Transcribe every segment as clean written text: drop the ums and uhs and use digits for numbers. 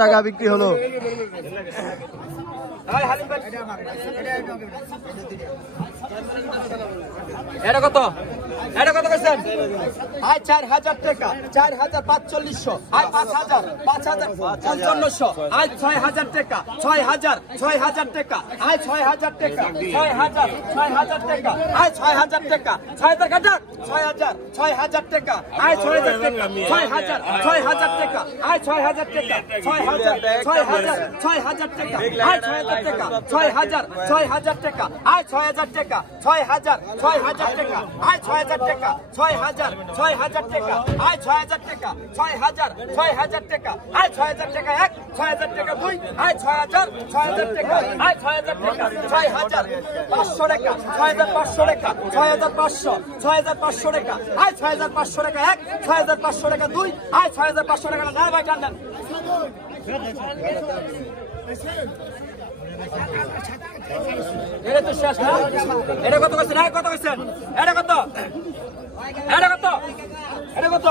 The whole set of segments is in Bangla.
টাকা বিক্রি হলো। এটা কত? এটা কত করছেন? 4000 টাকা, 4500, 5000, 5500, 6000 টাকা, 6000 টাকা, 6000 টাকা, 6000 টাকা, 6000 টাকা, 6000 টাকা, 6000 টাকা, 6000 টাকা, 6000 টাকা, 6000 টাকা, 6000 টাকা, 6000 টাকা, টাকা 6000 6000 টাকা আয় 6000 টাকা 6000 6000 টাকা আয় 6000 টাকা 6000 6000 টাকা আয় 6000 টাকা 6000 6000 টাকা আয় 6000 টাকা 1 6000 টাকা 2 আয় 6000 6000 টাকা আয় 6000 টাকা 6000 500 টাকা 6500 টাকা 6500 6500 টাকা আয় 6500 টাকা 1 6500 টাকা 2 আয় 6500 টাকা না ভাই টান দেন এটা তো শেষ না এটা কত কইছেন আয় কত কইছেন এটা কত এটা কত এটা কত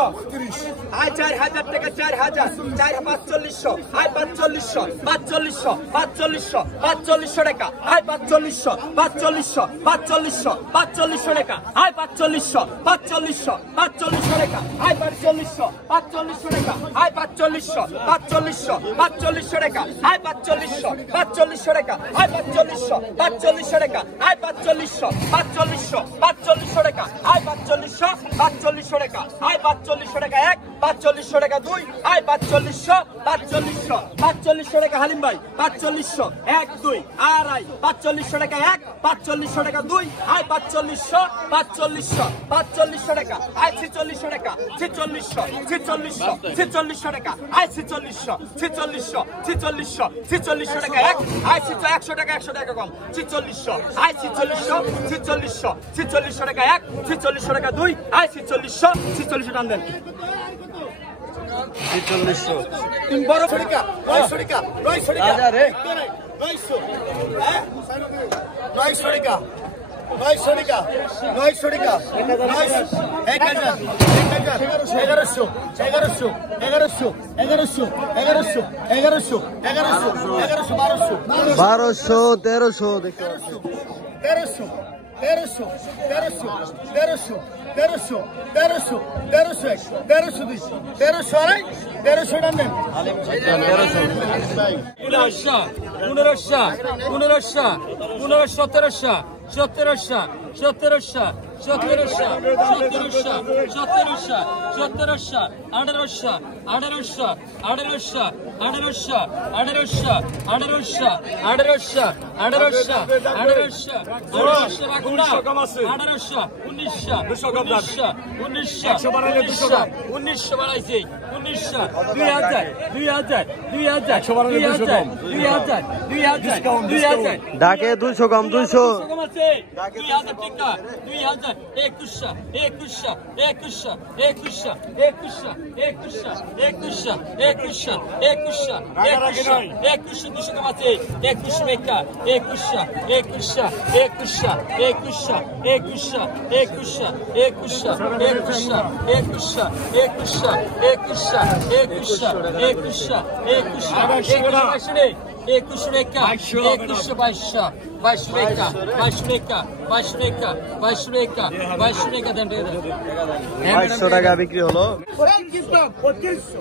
আয় 4000 টাকা 4000 4500 আয় 4500 4500 4500 4500 টাকা আয় 4500 4500 4500 4500 টাকা আয় 4500 4500 4500 টাকা আয় 4500 4500 টাকা আয় 4500 4500 4500 টাকা আয় 4500 4500 টাকা আয় 4500 4500 টাকা আয় 4500 4500 4500 টাকা আয় 4500 4500 টাকা আয় 4500 টাকা 1 4500 টাকা 2 আয় 4500 4500 4500 টাকা হালিম ভাই 4500 1 2 আড়াই 4500 টাকা 1 4500 টাকা 2 আয় 4500 4500 4500 টাকা আয় 4600 টাকা 4600 4600 4600 টাকা আয় 4600 4600 4600 4600 টাকা 1 আয় 100 টাকা 100 টাকা কম 4600 আয় 4600 4600 4600 টাকা 1 4600 টাকা 2 আয় 4600 4600 টান দেন 4600 তিন বড় ছড়িকা 900 টাকা 900 টাকা আরে 900 হ্যাঁ 900 টাকা 900 টাকা 900 টাকা 1200 1300 দেখতে পাচ্ছি 2000 ডাকে 200 কম 200 2000 টাকা 2000 2100 2100 2100 2100 2100 2100 2100 2100 2100 200 কমাচ্ছে 2100 মেকা 2100 2100 2100 2100 2100 2100 2100 2100 2100 টাকা 2100 2200 টাকা 2200 দেন 2200 টাকা বিক্রি হলো 250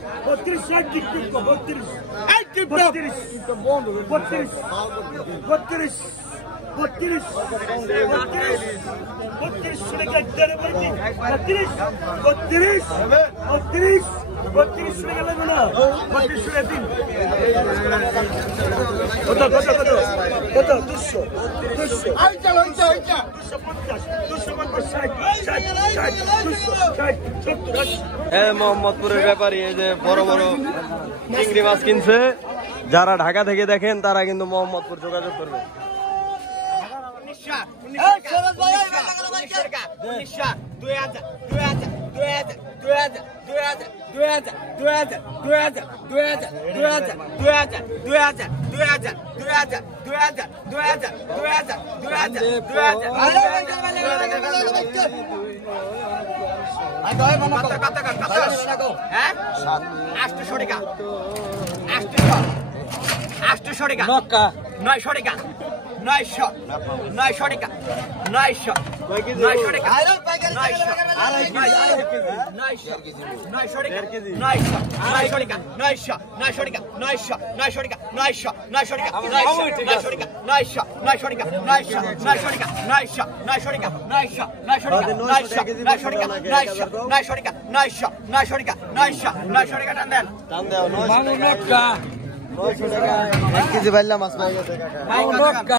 মোহাম্মদপুরের ব্যাপারী এই যে বড় বড় চিংড়ি মাছ কিনছে যারা ঢাকা থেকে দেখেন তারা কিন্তু মোহাম্মদপুর যোগাযোগ করবে 900 টাকা 900 টাকা 1 কেজি বাইলা মাছ পাই গেছে কাকা।